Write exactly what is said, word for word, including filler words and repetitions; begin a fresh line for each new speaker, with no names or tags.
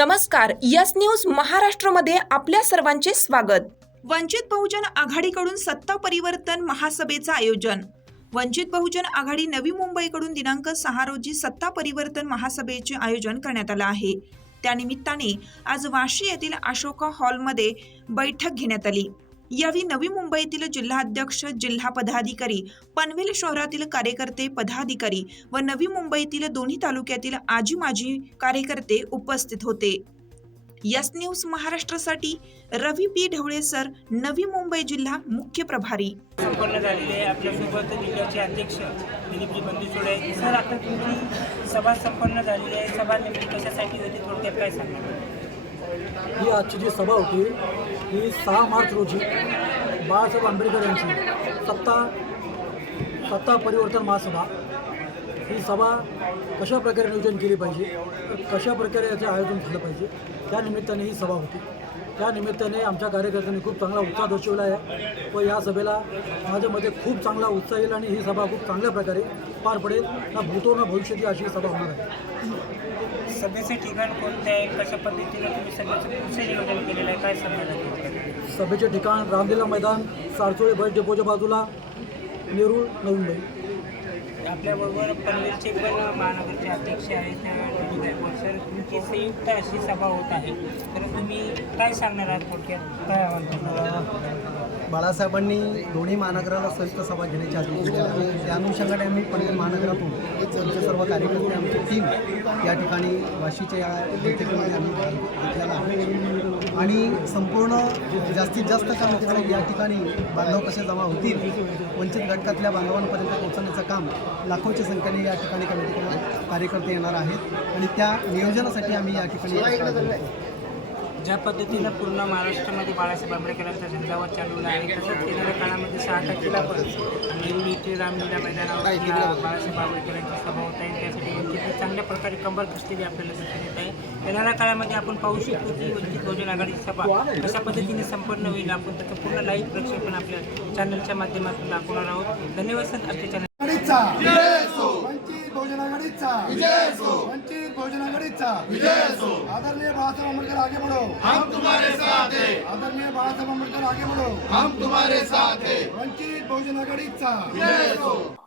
नमस्कार, yes news महाराष्ट्रमध्ये आपल्या सर्वांचे स्वागत। वंचित बहुजन आघाडीकडून सत्ता परिवर्तन महासभेचं आयोजन। वंचित बहुजन आघाडी नवी मुंबईकडून दिनांक सहा रोजी सत्ता परिवर्तन महासभेचे आयोजन करण्यात आलं आहे। त्यानिमित्ताने आज वाशी येथील अशोका हॉलमध्ये बैठक घेण्यात आली। यावेळी नवी मुंबईतील जिल्हाध्यक्ष, जिल्हा पदाधिकारी, पनवेल शहरातील कार्यकर्ते, पदाधिकारी व नवी मुंबईतील दोन्ही तालुक्यातील आजी माजी कार्यकर्ते उपस्थित होते। यस न्यूज महाराष्ट्रासाठी रवी पी ढवळे सर, नवी मुंबई जिल्हा मुख्य प्रभारी।
संपन्न झालेले आपल्यासोबत जिल्ह्याचे अध्यक्ष दिलीपजी बंदुसोडे सर, आता तुमची सभा संपन्न झालेली आहे, सभा नेमकी कशासाठी होती, थोडक्यात काय सांगा?
ही आजची जी सभा होती ही सहा मार्च रोजी बाळासाहेब आंबेडकर यांची सत्ता सत्ता परिवर्तन महासभा, ही सभा कशा प्रकारे नियोजन केली पाहिजे, कशा प्रकारे याचं आयोजन झालं पाहिजे, त्या निमित्ताने ही सभा होती। त्या निमित्ताने आमच्या कार्यकर्त्यांनी खूप चांगला उत्साह दर्शवला आहे व या सभेला माझ्यामध्ये खूप चांगला उत्साह येईल आणि ही सभा खूप चांगल्या प्रकारे पार पडेल। ना भूतो ना भविष्याची अशी सभा होणार आहे।
सभेचं ठिकाण कोणतं आहे, कशा पद्धतीने तुम्ही सभेचं पुढचं नियोजन केलेलं आहे, काय सांगायला?
सभेचे ठिकाण रामलीला मैदान, सारचोळी बस डेपोच्या बाजूला, नेरूळ, नवी मुंबई।
आपल्याबरोबर पनवेलचे पण महानगरचे अध्यक्ष आहेत सर, तुमची संयुक्त अशी सभा होत आहे, तर तुम्ही काय सांगणार आहात, थोडक्यात काय आव्हान करणार?
बाळासाहेबांनी दोन्ही महानगराला संयुक्त सभा घेण्याची आदेश दिले आहे। त्या अनुषंगाने आम्ही पनवेल महानगरातून आमचे सर्व कार्यकर्ते, आमची टीम या ठिकाणी वाशीच्या या बैठकीमध्ये आम्ही भाग घेतलेला आहे आणि संपूर्ण जास्तीत जास्त काम केलं। या ठिकाणी बांधव कसे जमा होतील, वंचित घटकातल्या बांधवांपर्यंत पोहोचवण्याचं काम लाखोच्या संख्येने या ठिकाणी कमिटीकडून कार्यकर्ते येणार आहेत आणि त्या नियोजनासाठी आम्ही या ठिकाणी
ज्या पद्धतीनं पूर्ण महाराष्ट्रामध्ये बाळासाहेब आंबेडकरांचा झंझावात चालवला आहे, तसंच येणाऱ्या काळामध्ये सहा तारखेला पण नेहरू इथे रामलीला मैदानावर बाळासाहेब आंबेडकरांची सभा होत आहे, त्यासाठी वंचित चांगल्या प्रकारे कंबर कसलेली आपल्याला दिसून येत आहे। येणाऱ्या काळामध्ये आपण पाहू शकतो की वंचित बहुजन आघाडीची सभा कशा पद्धतीने संपन्न होईल, आपण त्याचं पूर्ण लाईव्ह प्रक्षेपण आपल्या चॅनलच्या माध्यमातून दाखवणार आहोत। धन्यवाद सर, आपल्या चॅनल
वंचित बहुजन आघाडीचा विजय असो, वंचित बहुजन आघाडीचा विजय असो। आदरणीय बाळासाहेब आंबेडकर आगे बढ़ो, हम तुम्हारे साथ हैं। आदरणीय बाळासाहेब आंबेडकर आगे बढ़ो, हम तुम्हारे साथ हैं। वंचित बहुजन आघाडीचा विजय असो।